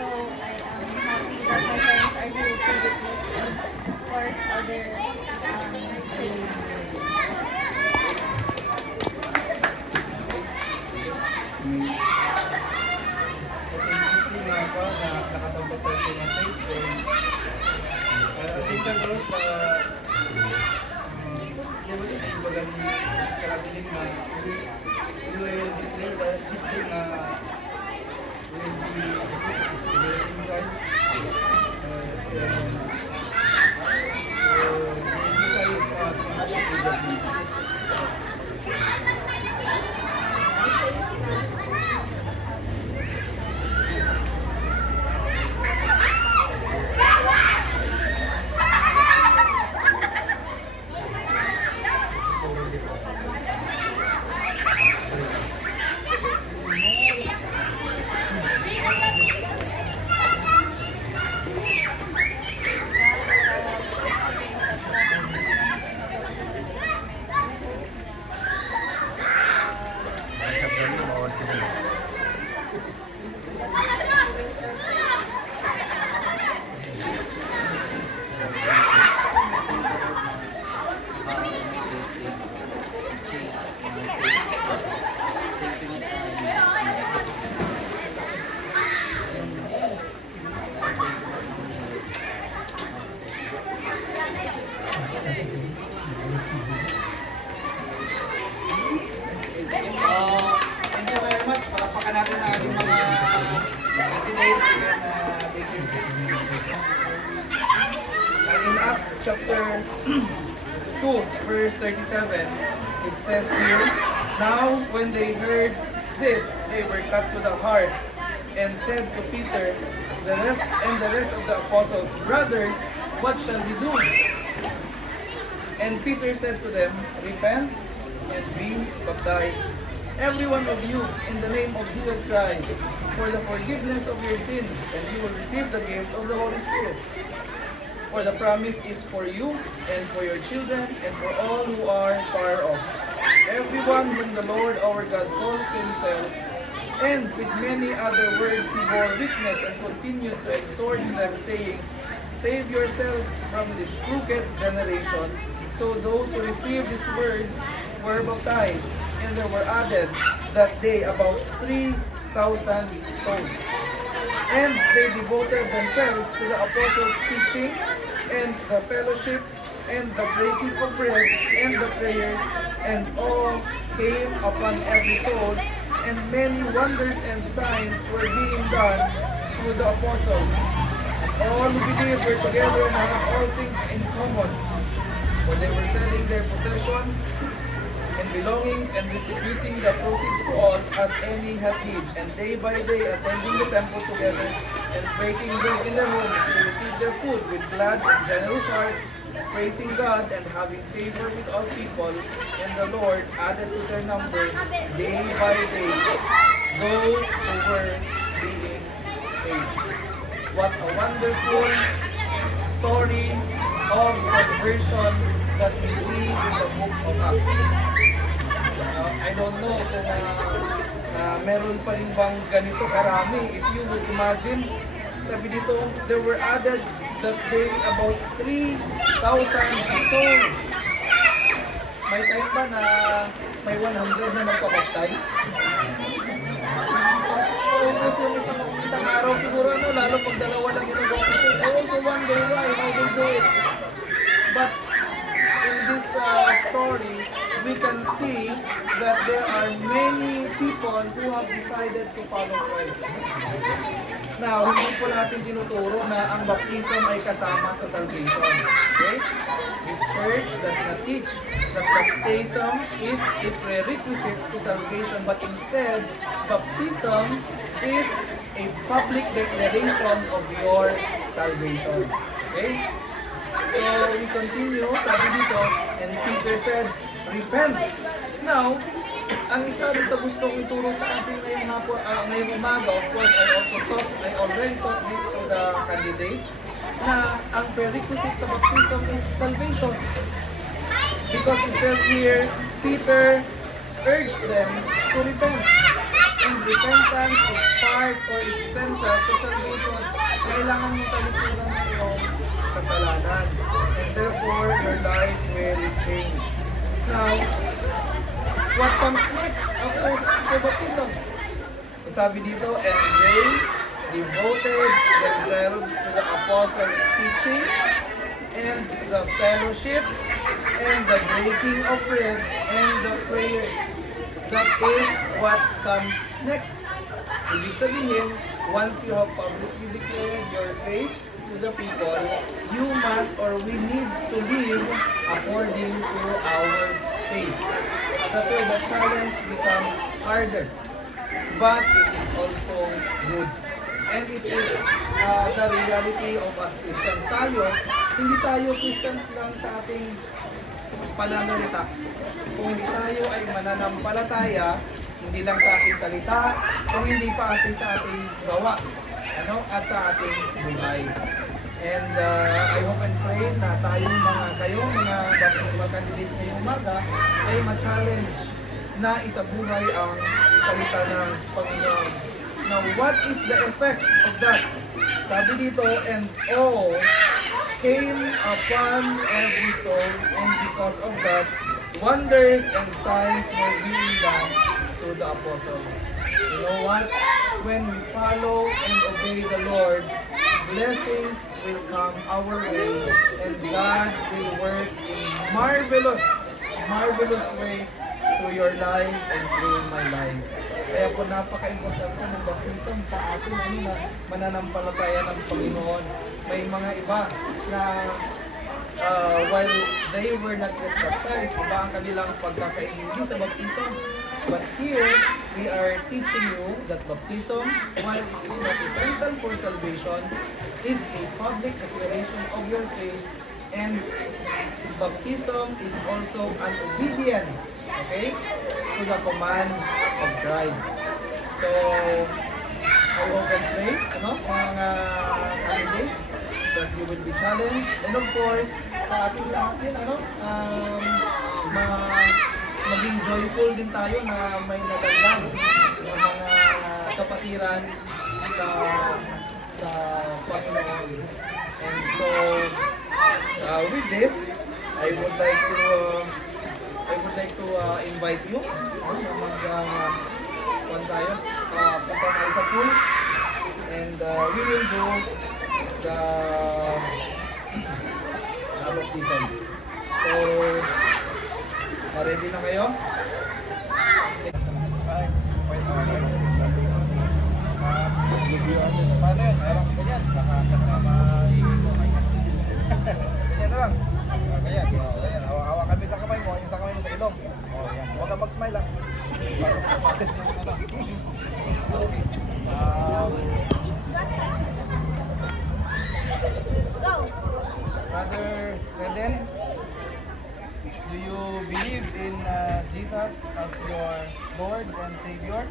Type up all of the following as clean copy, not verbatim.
So I am happy that my parents are here to witness and of course other faith. Nga pa na nakatambak tayo ng faith. I think the Lord, kumbaga sarabi din na we will declare that this thing will be in God. Hindi kayo thank you very much. Palapakan natin ang ating mga candidates and in Acts chapter 2, verse 37, it says here, now when they heard this, they were cut to the heart and said to Peter the rest of the apostles, brothers, what shall we do? And Peter said to them, repent and be baptized, every one of you, in the name of Jesus Christ, for the forgiveness of your sins, and you will receive the gift of the Holy Spirit. For the promise is for you, and for your children, and for all who are far off, everyone whom the Lord our God calls to himself. And with many other words he bore witness and continued to exhort them, saying, save yourselves from this crooked generation. So those who received this word were baptized, and there were added that day about 3,000 souls. And they devoted themselves to the apostles' teaching, and the fellowship, and the breaking of bread, and the prayers, and all came upon every soul, and many wonders and signs were being done through the apostles. And all who believed were together and had all things in common. For they were selling their possessions and belongings and distributing the proceeds to all as any had need. And day by day attending the temple together and breaking bread in their homes, they received their food with glad and generous hearts, praising God and having favor with all people. And the Lord added to their number day by day those who were being saved. What a wonderful story of conversion that we see in the book of Acts. I don't know kung meron pa rin bang ganito karami. If you would imagine, sabi dito, there were added that day about 3,000 souls. May time ba na may 100 na magpabaptize? Isang araw siguro, lalo pag dalawa lang ginagawa ko siya. I also wonder why I will do it. But in this story, we can see that there are many people who have decided to follow Christ. Now, hindi po natin tinuturo na ang baptism ay kasama sa salvation. Okay? This church does not teach that baptism is a prerequisite to salvation, but instead, baptism is a public declaration of your salvation. Okay? So, we continue, sabi dito, and Peter said, repent. Now, ang isa rin sa gustong ituro sa atin ngayong umaga, of course, I already taught this to the candidates, na ang prerequisite sa baptism is salvation. Because it says here, Peter urged them to repent and repentance is part or is essential to salvation. Kailangan mo talikuran ng iyong kasalanan. And therefore, your life will change. Now, what comes next after baptism? So sabi dito, and they devoted themselves to the apostles' teaching and the fellowship and the breaking of bread and the prayers. That is what comes next. Ibig sabihin, once you have publicly declared your faith to the people, you must or we need to live according to our faith. That's why the challenge becomes harder. But it is also good. And it is the reality of us Christians. Hindi tayo Christians lang sa ating pananalita. Kung hindi tayo ay mananampalataya, hindi lang sa ating salita, kung hindi pa sa ating gawa, at sa ating buhay. And I hope and pray na kayong mga baptismal candidates ngayong umaga ay ma-challenge na isabuhay ang salita ng Panginoon. Now, what is the effect of that? Sabi dito, and all came upon every soul, and because of that, wonders and signs were being done through the apostles. You know what? When we follow and obey the Lord, blessings will come our way, and God will work in marvelous ways through your life and through my life. Kaya po napaka-importante ng baptism sa ating na mananampalataya ng Panginoon. May mga iba na while they were not yet baptized, iba ang kanilang pagkakaintindi sa baptism. But here, we are teaching you that baptism, while it is not essential for salvation, is a public declaration of your faith, and baptism is also an obedience, okay, to the commands of Christ. So, I hope and pray, mga candidates, that you will be challenged. And of course, sa ating lahat din, maging joyful din tayo na may nagandang mga kapatiran sa Panginoon. And so, with this, I would like to invite you na punta tayo sa pool, and we will do the baptism. So, ready na kayo? Paano yun? Harap ka dyan. Ganyan na lang. Ganyan. Hawa kami sa kamay mo. Yung sa kamay mo sa ilong. Huwag kang mag-smile lang. Brother Reden, do you believe in Jesus as your Lord and Savior?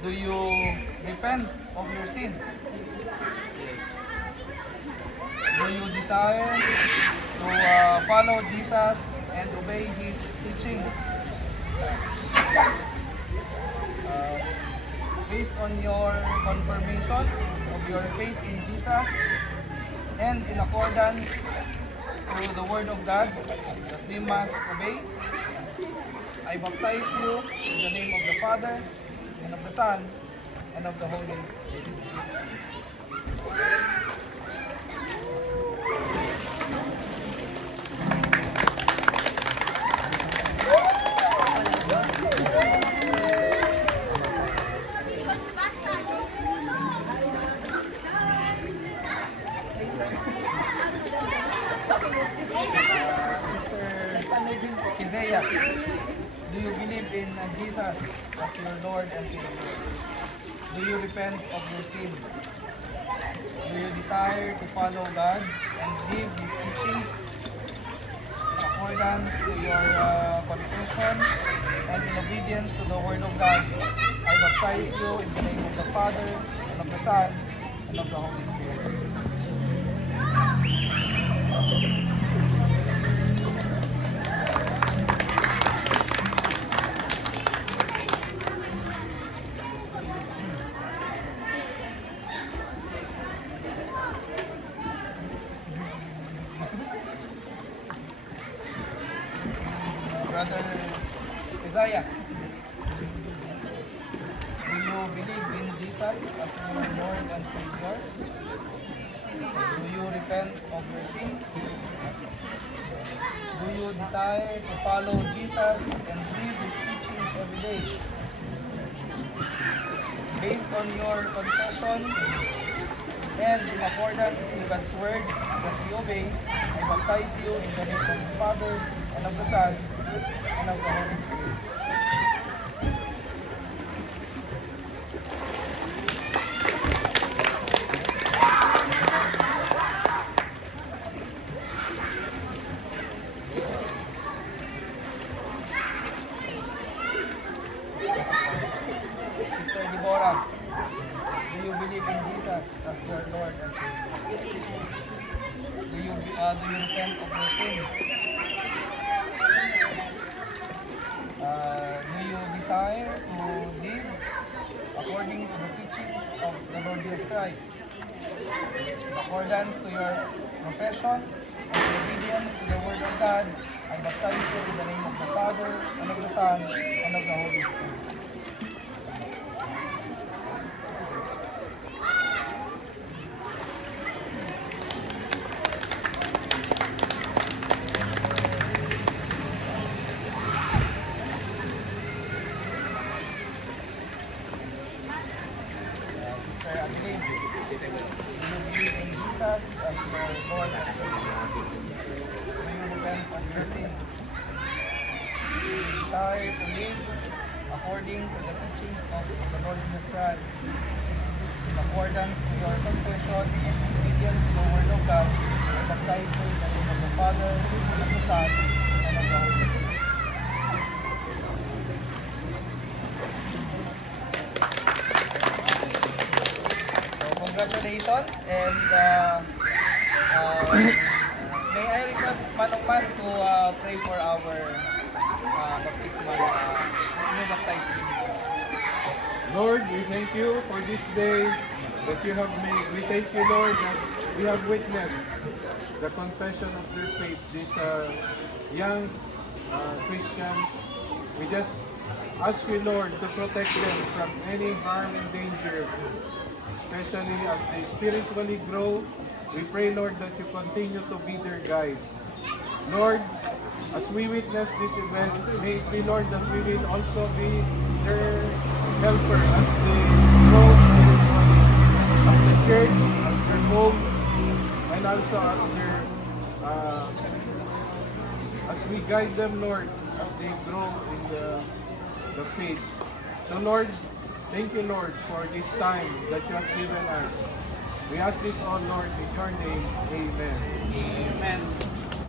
Do you repent of your sins? Do you desire to follow Jesus and obey His teachings? Based on your confirmation of your faith in Jesus and in accordance to the Word of God that we must obey, I baptize you in the name of the Father, and of the Son, and of the Holy Spirit. Kizea, do you believe in Jesus as your Lord and Savior? Do you repent of your sins? Do you desire to follow God and live His teachings in accordance to your confession and in obedience to the Word of God? I baptize you in the name of the Father, and of the Son, and of the Holy Spirit. Brother Isaiah, do you believe in Jesus as your Lord and Savior? Do you repent of your sins? Do you desire to follow Jesus and live His teachings every day? Based on your confession and in accordance with God's word that we obey, I baptize you in the name of the Father, and of the Son, and of the Holy Spirit. Sister Deborah, do you believe in Jesus as your Lord and Savior? Do you repent of your sins? Do you desire to live according to the teachings of the Lord Jesus Christ? In accordance to your profession and obedience to the Word of God, I baptize you in the name of the Father, and of the Son, and of the Holy Spirit. Sister Adeline, do you believe in Jesus as your Lord and Savior? Do you repent of your sins? Do you desire to live according to the teachings of the Lord Jesus Christ? In accordance to your confession and obedience to the Word of God, I baptize you in the name of the Father, and of the Son, and of the Holy Spirit. So congratulations, and may I request Manong Man to pray for our baptismal new baptized believers. Lord, we thank you for this day that you have made. We thank you, Lord, that we have witnessed the confession of their faith. These young Christians, we just ask you, Lord, to protect them from any harm and danger, especially as they spiritually grow. We pray, Lord, that you continue to be their guide. Lord, as we witness this event, may it be, Lord, that we will also be their helper as they grow spiritually, as the church, as their home, and also as their, as we guide them, Lord, as they grow in the faith. So, Lord, thank you, Lord, for this time that you have given us. We ask this all, Lord, in your name. Amen. Amen.